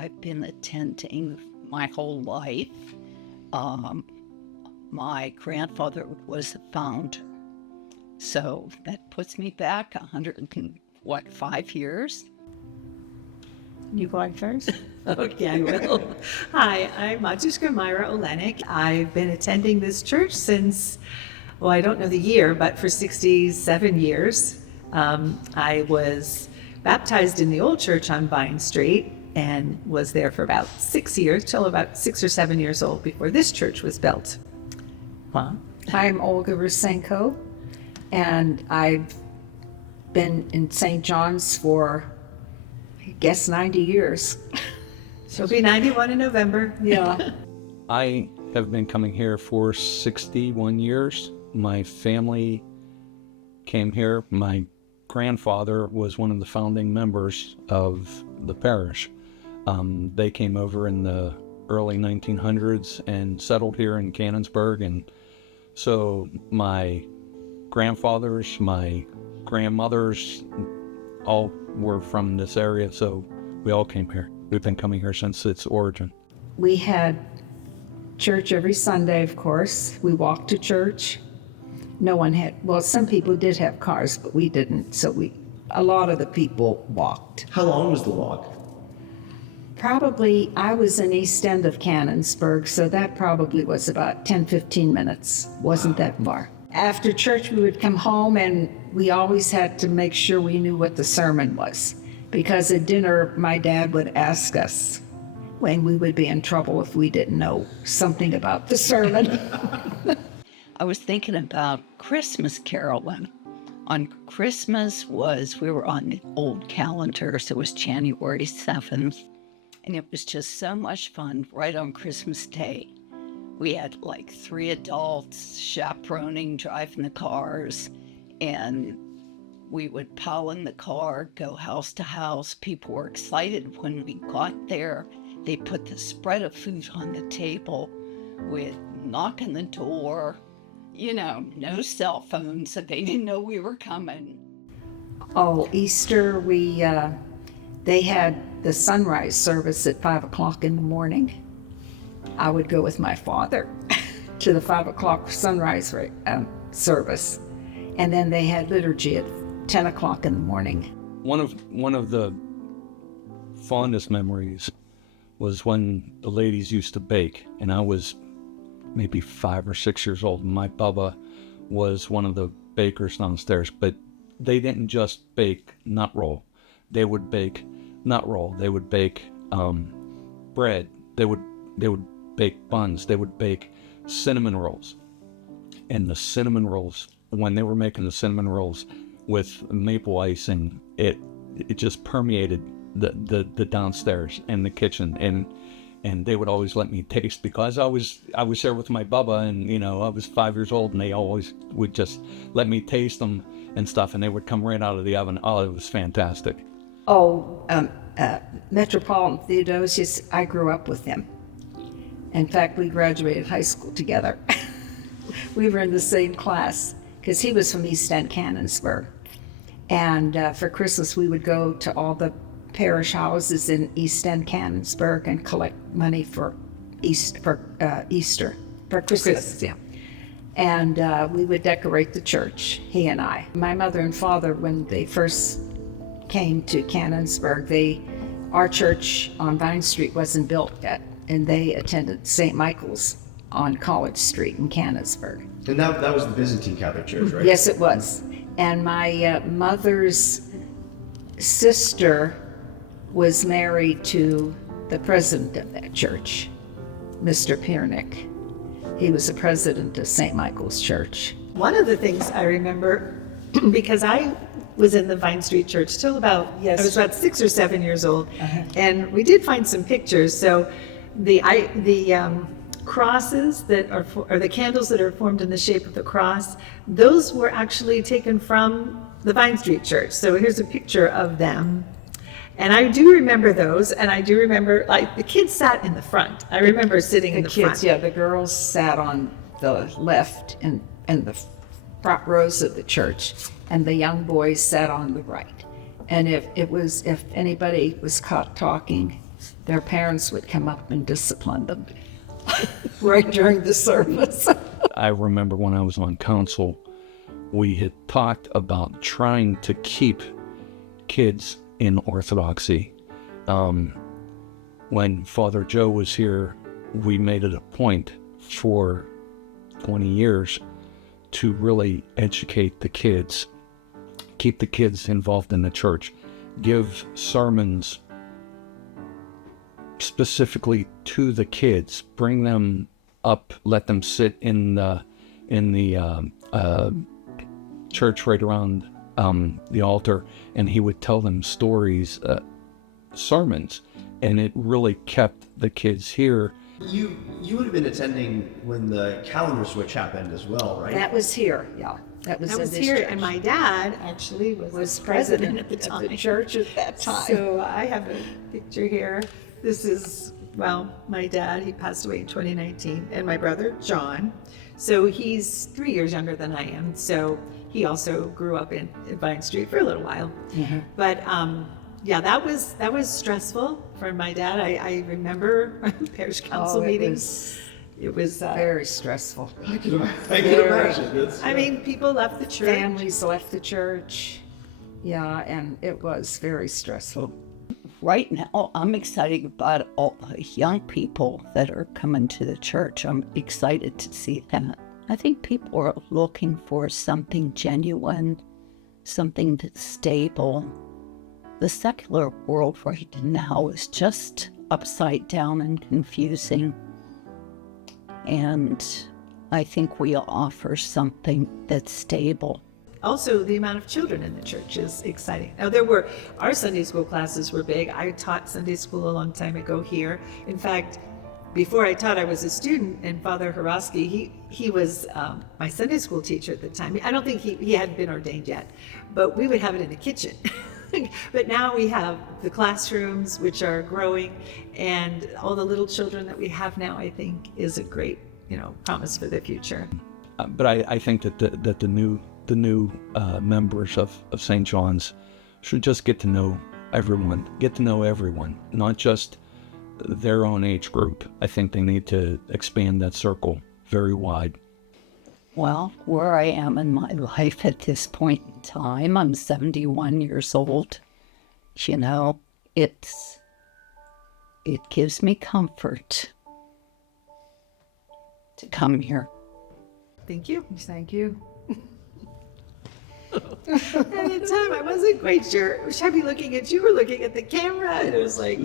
I've been attending my whole life. Um, my grandfather was the founder, so that puts me back 5 years? You going first? Okay, I will. Hi, I'm Matushka Myra Olenek. I've been attending this church since, well, I don't know the year, but for 67 years. I was baptized in the old church on Vine Street and was there for about 6 years, till about 6 or 7 years old before this church was built. Wow. I'm Olga Rusenko, and I've been in St. John's for, I guess, 90 years. She'll be 91 in November. Yeah. I have been coming here for 61 years. My family came here. My grandfather was one of the founding members of the parish. They came over in the early 1900s and settled here in Canonsburg. And so my grandfathers, my grandmothers, all were from this area. So we all came here. We've been coming here since its origin. We had church every Sunday, of course. We walked to church. No one had, well, some people did have cars, but we didn't. So a lot of the people walked. How long was the walk? Probably, I was in East End of Canonsburg, so that probably was about 10, 15 minutes. Wasn't that far. After church, we would come home, and we always had to make sure we knew what the sermon was. Because at dinner, my dad would ask us when we would be in trouble if we didn't know something about the sermon. I was thinking about Christmas caroling. On Christmas we were on the old calendar, so it was January 7th. And it was just so much fun right on Christmas Day. We had like 3 adults chaperoning, driving the cars, and we would pile in the car, go house to house. People were excited when we got there. They put the spread of food on the table with knock on the door, no cell phones, so they didn't know we were coming. Oh, Easter, they had the sunrise service at 5 o'clock in the morning. I would go with my father to the 5 o'clock sunrise service. And then they had liturgy at 10 o'clock in the morning. One of the fondest memories was when the ladies used to bake, and I was maybe 5 or 6 years old. My Bubba was one of the bakers downstairs, but they didn't just bake nut roll. They would bake nut roll. They would bake bread. They would bake buns. They would bake cinnamon rolls. And the cinnamon rolls, when they were making the cinnamon rolls with maple icing, it just permeated the downstairs and the kitchen, and they would always let me taste, because I was there with my Bubba, and I was 5 years old, and they always would just let me taste them and stuff, and they would come right out of the oven. Oh, it was fantastic. Oh, Metropolitan Theodosius, I grew up with him. In fact, we graduated high school together. We were in the same class because he was from East End Canonsburg. And for Christmas, we would go to all the parish houses in East End Canonsburg and collect money for Easter, for Christmas. Yeah. And we would decorate the church, he and I. My mother and father, when they first came to Canonsburg, our church on Vine Street wasn't built yet, and they attended St. Michael's on College Street in Canonsburg. And that was the Byzantine Catholic Church, right? Yes, it was. And my mother's sister was married to the president of that church, Mr. Piernick. He was the president of St. Michael's Church. One of the things I remember, because I was in the Vine Street Church till I was about 6 or 7 years old, and we did find some pictures. So the crosses that are, or the candles that are formed in the shape of the cross, those were actually taken from the Vine Street Church. So here's a picture of them. And I do remember those, and I do remember, like, the kids sat in the front. I remember sitting in the kids, front. yeah, the girls sat on the left and the front rows of the church, and the young boys sat on the right. And if anybody was caught talking, their parents would come up and discipline them right during the service. I remember when I was on council, we had talked about trying to keep kids in Orthodoxy. When Father Joe was here, we made it a point for 20 years to really educate the kids, keep the kids involved in the church, give sermons specifically to the kids, bring them up, let them sit in the church right around the altar, and he would tell them stories, sermons, and it really kept the kids here. You would have been attending when the calendar switch happened as well, right? That was here, yeah. That was I in was this here, church. and my dad actually was president at the of time. the church at that time. So I have a picture here. This is, well, my dad, he passed away in 2019, and my brother, John. So he's 3 years younger than I am. So he also grew up in Vine Street for a little while. Mm-hmm. But yeah, that was stressful for my dad. I remember parish council Oh, it meetings. It was very stressful. I can imagine. It's- I mean, people left the church. Families left the church. Yeah, and it was very stressful. Right now, I'm excited about all the young people that are coming to the church. I'm excited to see that. I think people are looking for something genuine, something that's stable. The secular world right now is just upside down and confusing. And I think we offer something that's stable. Also, the amount of children in the church is exciting. Now, our Sunday school classes were big. I taught Sunday school a long time ago here. In fact, before I taught, I was a student, and Father Horowski, he was my Sunday school teacher at the time. I don't think he hadn't been ordained yet, but we would have it in the kitchen. But now we have the classrooms, which are growing, and all the little children that we have now, I think, is a great, promise for the future. But I think that the new members of St. John's should just get to know everyone, not just their own age group. I think they need to expand that circle very wide. Well, where I am in my life at this point in time, I'm 71 years old. It gives me comfort to come here. Thank you. Thank you. At the time, I wasn't quite sure. Should I be looking at you or looking at the camera? And it was like,